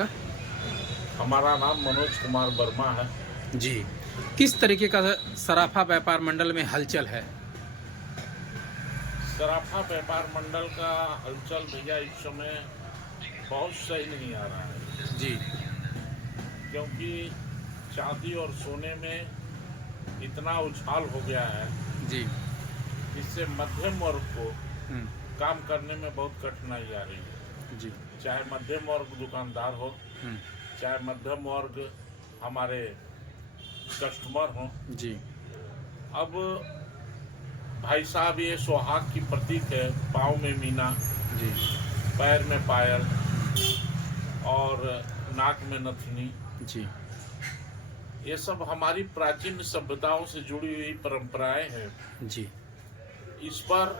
आपका? हमारा नाम मनोज कुमार वर्मा है। जी। किस तरीके का सराफा व्यापार मंडल में हलचल है? सराफा व्यापार मंडल का हलचल भैया इस समय बहुत सही नहीं आ रहा है, जी, क्योंकि चांदी और सोने में इतना उछाल हो गया है, जी। इससे मध्यम वर्ग को हुँ, काम करने में बहुत कठिनाई आ रही है। जी। चाहे मध्यम वर्ग दुकानदार हो, हुँ, चाहे मध्यम वर्ग हमारे कस्टमर हों। जी, अब भाई साहब, ये सुहाग की प्रतीक है, पाँव में मीना, जी। पैर में पायल हुँ, और नाक में नथनी। जी, ये सब हमारी प्राचीन सभ्यताओं से जुड़ी हुई परंपराएं हैं। जी, इस पर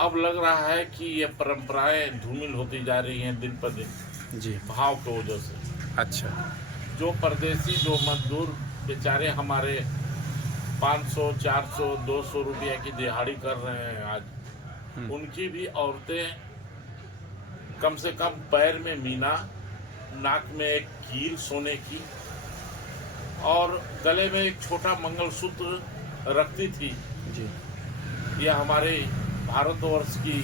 अब लग रहा है कि ये परंपराएं धूमिल होती जा रही हैं दिन पर दिन, जी। भाव की वजह से। अच्छा। जो परदेसी, जो मजदूर बेचारे हमारे 500, 400, 200 रुपये की दिहाड़ी कर रहे हैं आज, हुँ, उनकी भी औरतें कम से कम पैर में मीना, नाक में एक कील सोने की और गले में एक छोटा मंगलसूत्र रखती थी। जी, यह हमारे भारतवर्ष की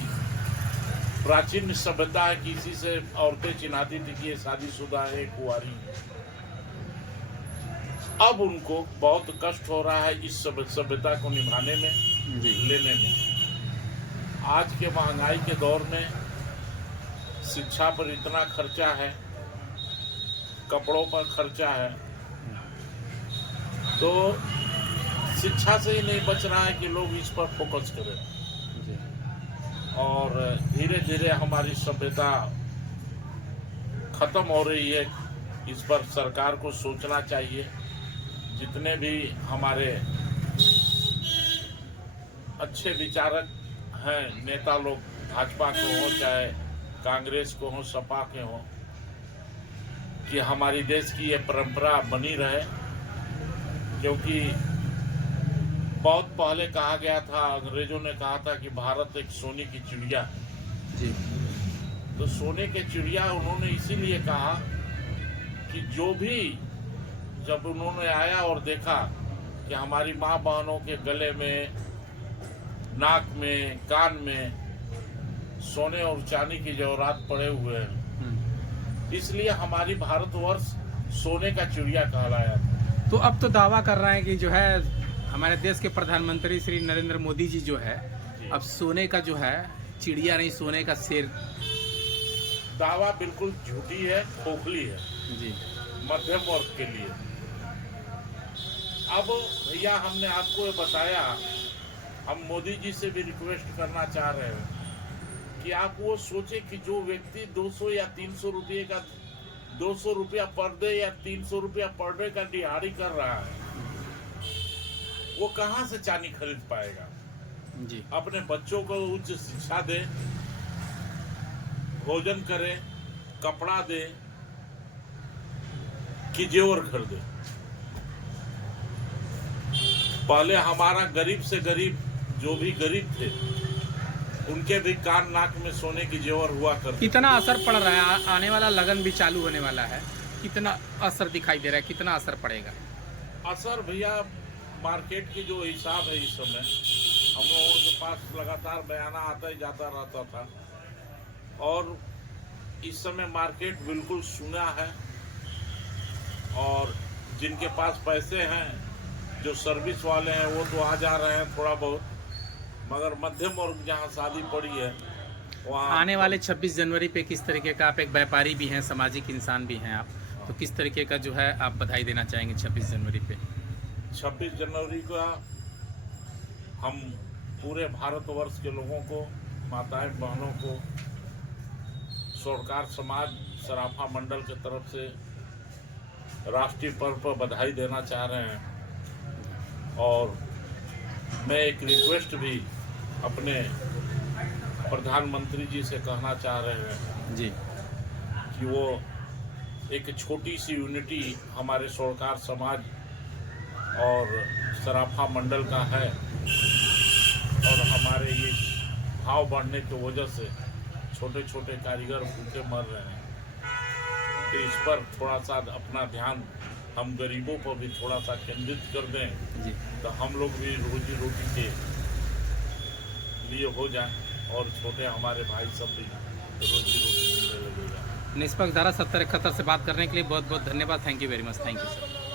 प्राचीन सभ्यता है कि इसी से औरतें चिन्हाती थी कि ये शादीशुदा है, कुंवारी है। अब उनको बहुत कष्ट हो रहा है इस सभ्यता को निभाने में, जी, लेने में। आज के महंगाई के दौर में शिक्षा पर इतना खर्चा है, कपड़ों पर खर्चा है, तो शिक्षा से ही नहीं बच रहा है कि लोग इस पर फोकस करें। जी, और धीरे धीरे हमारी सभ्यता खत्म हो रही है। इस पर सरकार को सोचना चाहिए। जितने भी हमारे अच्छे विचारक हैं, नेता लोग, भाजपा के हों चाहे कांग्रेस को हों, सपा के हों, कि हमारी देश की ये परंपरा बनी रहे। क्योंकि बहुत पहले कहा गया था, अंग्रेजों ने कहा था कि भारत एक सोने की चिड़िया है। जी, तो सोने के चिड़िया उन्होंने इसीलिए कहा कि जो भी, जब उन्होंने आया और देखा कि हमारी माँ बहनों के गले में, नाक में, कान में सोने और चांदी की जेवरात पड़े हुए हैं, हुँ। इसलिए हमारी भारतवर्ष सोने का चिड़िया कहलाया था। तो अब तो दावा कर रहे हैं कि जो है हमारे देश के प्रधानमंत्री श्री नरेंद्र मोदी जी जो है, जी। अब सोने का जो है चिड़िया नहीं, सोने का शेर। दावा बिल्कुल झूठी है, खोखली है जी, मध्यम वर्ग के लिए। अब भैया, हमने आपको ये बताया, हम मोदी जी से भी रिक्वेस्ट करना चाह रहे हैं कि आप वो सोचे कि जो व्यक्ति 200 या 300 रुपये का, 200 रुपया पर डे या 300 रुपया पर डे का दिहाड़ी कर रहा है, वो कहाँ से चांदी खरीद पाएगा? जी, अपने बच्चों को उच्च शिक्षा दे, भोजन करे, कपड़ा दे कि जेवर खरीदे। पहले हमारा गरीब से गरीब, जो भी गरीब थे, उनके भी कान नाक में सोने की जेवर हुआ करती। कितना असर पड़ रहा है? आने वाला लगन भी चालू होने वाला है, कितना असर दिखाई दे रहा है, कितना असर पड़ेगा? असर भैया, मार्केट की जो हिसाब है इस समय, हम लोगों के पास लगातार बयाना आता ही जाता रहता था, और इस समय मार्केट बिल्कुल सूना है। और जिनके पास पैसे हैं, जो सर्विस वाले हैं, वो तो आ जा रहे हैं थोड़ा बहुत, मगर मध्यम वर्ग जहाँ शादी पड़ी है वहाँ आने वाले 26 जनवरी पे किस तरीके का, आप एक व्यापारी भी हैं, सामाजिक इंसान भी हैं आप, तो किस तरीके का जो है आप बधाई देना चाहेंगे 26 जनवरी पे? 26 जनवरी का हम पूरे भारतवर्ष के लोगों को, माताएं बहनों को, सरकार समाज सराफा मंडल के तरफ से राष्ट्रीय पर्व पर बधाई देना चाह रहे हैं। और मैं एक रिक्वेस्ट भी अपने प्रधानमंत्री जी से कहना चाह रहे हैं जी, कि वो एक छोटी सी यूनिटी हमारे सरकार समाज और सराफा मंडल का है, और हमारे ये भाव बढ़ने की वजह से छोटे छोटे कारीगर भूखे मर रहे हैं। तो इस पर थोड़ा सा अपना ध्यान हम गरीबों पर भी थोड़ा सा केंद्रित कर दें जी। तो हम लोग भी रोजी रोटी के लिए हो जाए और छोटे हमारे भाई सब भी रोजी रोटी मिलने लगेगा। निष्पक्ष धारा 70-71 से बात करने के लिए बहुत बहुत धन्यवाद। Thank you very much. Thank you sir.